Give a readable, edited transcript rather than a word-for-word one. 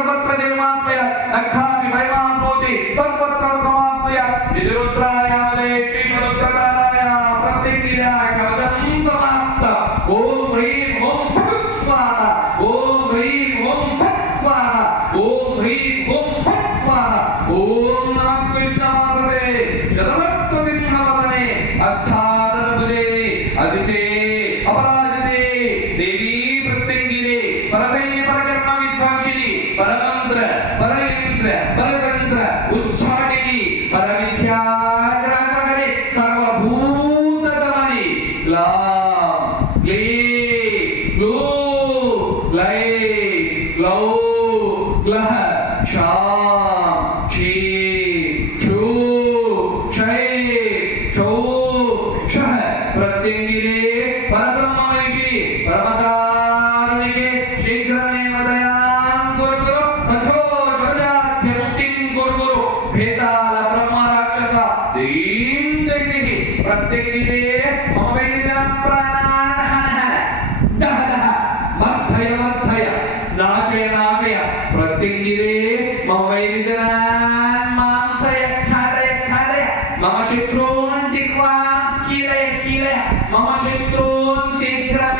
सर्वत्र जयमात्मय नखापि भयमाप्नोति सर्वत्र प्रमात्मय निरुद्राय अमले श्रीमरुद्रकाराय प्रत्यङ्गिराय कवचं समाप्त ओम ह्रीं ओम फट् स्वाहा ओम ह्रीं ओम फट् स्वाहा ओम ह्रीं ओम फट् स्वाहा ओम नमः कृष्णवासते शतवक्त्र सिंहवदने अष्टादशभुजे अजिते अपराजिते देवी प्रत्यङ्गिरे परसैन्य परकर्म विध्वंसिनी परमन्त्र परयन्त्र परतन्त्र उच्चाटिनी परविद्याग्रसकरे सर्वभूतदमनि ग्लां क्लीं ग्लूं ग्लै ग्लौ ग्लः क्षां क्षीं क्षूं क्षै क्षौ क्षः प्रत्यङ्गिरे परब्रह्मवैषि परमकारुणिके शीघ्रमेव दयां कुरु सखो जगदाख्य मुक्तिं कुरु भेदाल ब्रह्म राक्षस दीं दैनिः प्रत्यङ्गिरे मम वैनिजनं प्राणान् हनः दह दह मर्थय मर्थय नाशय नाशय प्रत्यङ्गिरे मम वैनिजनान् मांसय खादय खादय मम शत्रून् जिह्वां कीलय कीलय मम शत्रून् शीघ्रमेव